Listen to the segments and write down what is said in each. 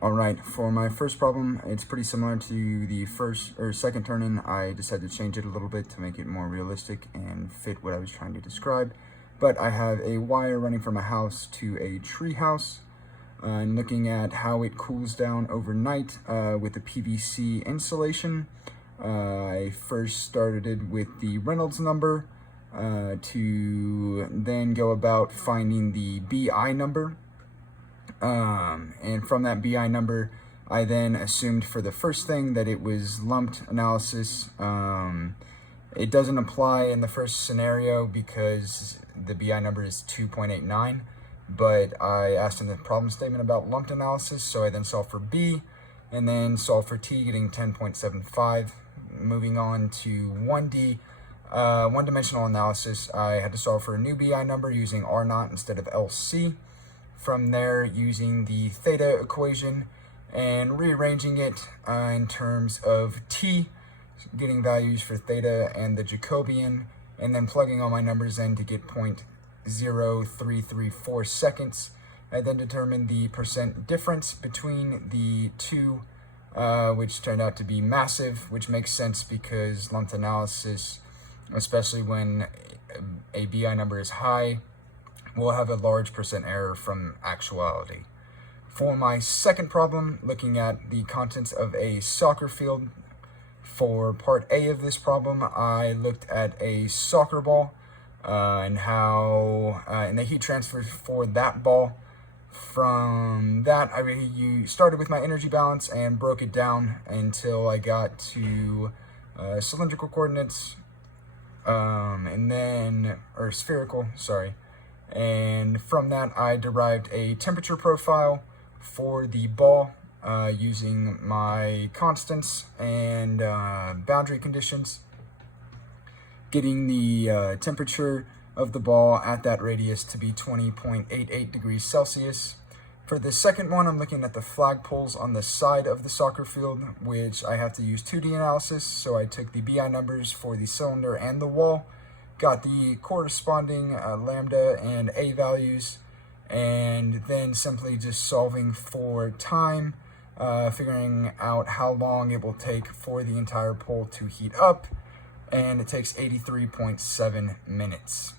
All right, for my first problem, it's pretty similar to the first or second turn-in. I decided to change it a little bit to make it more realistic and fit what I was trying to describe. But I have a wire running from a house to a tree house, and looking at how it cools down overnight with the PVC insulation. I first started with the Reynolds number to then go about finding the BI number. And from that BI number, I then assumed for the first thing that it was lumped analysis. It doesn't apply in the first scenario because the BI number is 2.89, but I asked in the problem statement about lumped analysis, so I then solved for B, and then solved for T, getting 10.75. Moving on to 1D, one-dimensional analysis, I had to solve for a new BI number using R naught instead of LC. From there, using the theta equation and rearranging it in terms of t, getting values for theta and the Jacobian, and then plugging all my numbers in to get 0.0334 seconds. I then determined the percent difference between the two, which turned out to be massive, which makes sense because lumped analysis, especially when a BI number is high, will have a large percent error from actuality. For my second problem, looking at the contents of a soccer field, for part A of this problem, I looked at a soccer ball and how and the heat transfer for that ball. From that, I started with my energy balance and broke it down until I got to cylindrical coordinates, and then, or spherical, sorry. And from that, I derived a temperature profile for the ball using my constants and boundary conditions, getting the temperature of the ball at that radius to be 20.88 degrees Celsius. For the second one, I'm looking at the flagpoles on the side of the soccer field, which I have to use 2D analysis, so I took the BI numbers for the cylinder and the wall, got the corresponding lambda and A values, and then simply just solving for time, figuring out how long it will take for the entire pole to heat up, and it takes 83.7 minutes.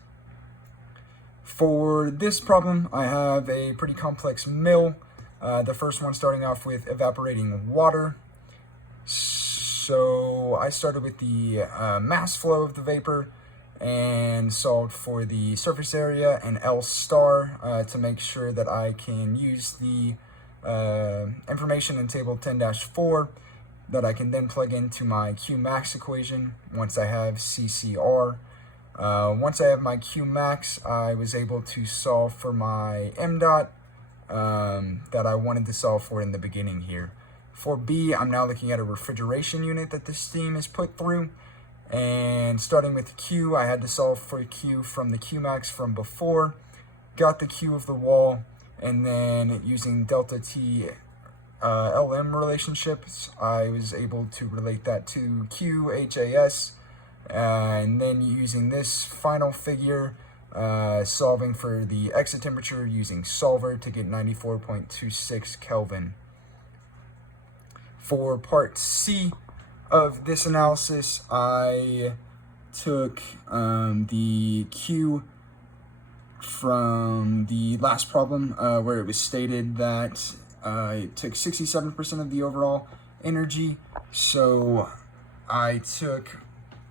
For this problem, I have a pretty complex mill. The first one starting off with evaporating water. So I started with the mass flow of the vapor and solved for the surface area and L star to make sure that I can use the information in table 10-4 that I can then plug into my Qmax equation once I have CCR. Once I have my Qmax, I was able to solve for my M dot that I wanted to solve for in the beginning here. For B, I'm now looking at a refrigeration unit that the steam is put through. And starting with Q, I had to solve for Q from the Qmax from before, got the Q of the wall, and then using delta T LM relationships, I was able to relate that to Q HAS, and then using this final figure, solving for the exit temperature using solver to get 94.26 Kelvin. For part C of this analysis, I took the Q from the last problem where it was stated that it took 67% of the overall energy. So I took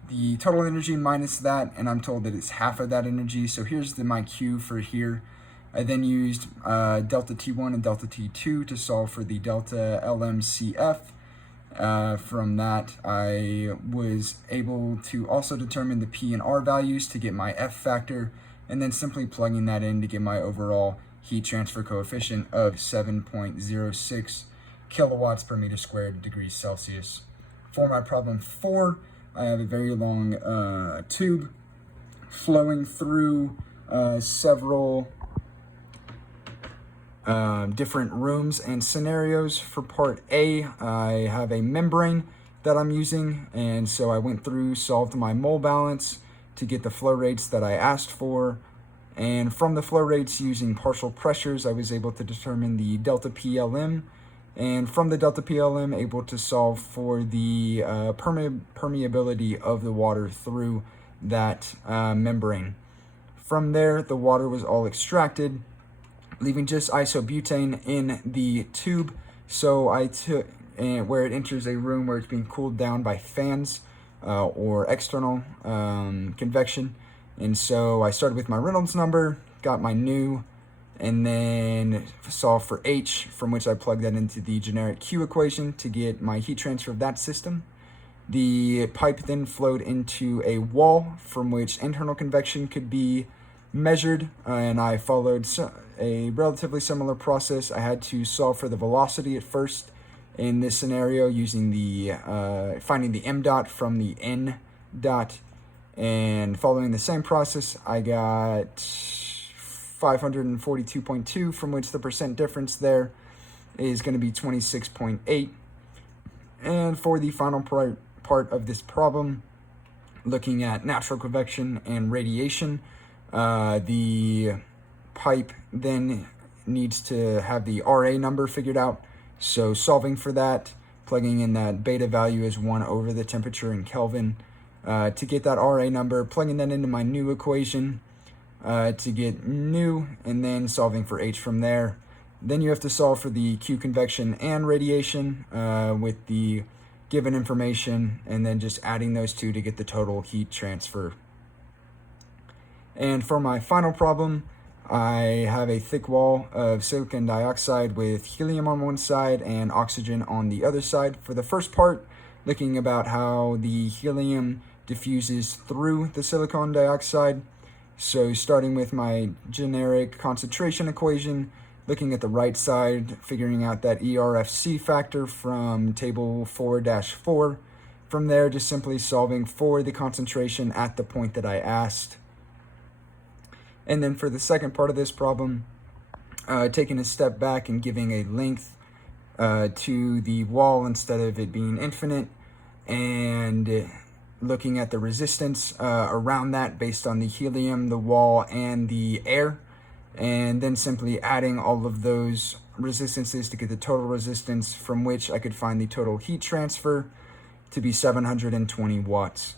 the total energy minus that, and I'm told that it's half of that energy. So here's my Q for here. I then used delta T1 and delta T2 to solve for the delta LMCF. From that, I was able to also determine the P and R values to get my F factor, and then simply plugging that in to get my overall heat transfer coefficient of 7.06 kilowatts per meter squared degrees Celsius. For my problem 4, I have a very long tube flowing through several different rooms and scenarios. For part A, I have a membrane that I'm using, and so I went through, solved my mole balance to get the flow rates that I asked for, and from the flow rates using partial pressures, I was able to determine the delta PLM And from the delta PLM, able to solve for the permeability of the water through that membrane. From there, the water was all extracted, leaving just isobutane in the tube. So I took, where it enters a room where it's being cooled down by fans or external convection. And so I started with my Reynolds number, got my nu, and then solved for H, from which I plugged that into the generic Q equation to get my heat transfer of that system. The pipe then flowed into a wall from which internal convection could be measured, and I followed a relatively similar process. I had to solve for the velocity at first in this scenario using the finding the m dot from the n dot, and following the same process I got 542.2, from which the percent difference there is going to be 26.8. And for the final part of this problem, looking at natural convection and radiation, the pipe then needs to have the RA number figured out. So solving for that, plugging in that beta value as 1 over the temperature in Kelvin to get that RA number, plugging that into my nu equation to get nu, and then solving for H from there. Then you have to solve for the Q convection and radiation with the given information, and then just adding those two to get the total heat transfer. And for my final problem, I have a thick wall of silicon dioxide with helium on one side and oxygen on the other side. For the first part, looking about how the helium diffuses through the silicon dioxide. So starting with my generic concentration equation, looking at the right side, figuring out that ERFC factor from table 4-4. From there, just simply solving for the concentration at the point that I asked. And then for the second part of this problem, taking a step back and giving a length to the wall instead of it being infinite, and looking at the resistance around that based on the helium, the wall, and the air, and then simply adding all of those resistances to get the total resistance, from which I could find the total heat transfer to be 720 watts.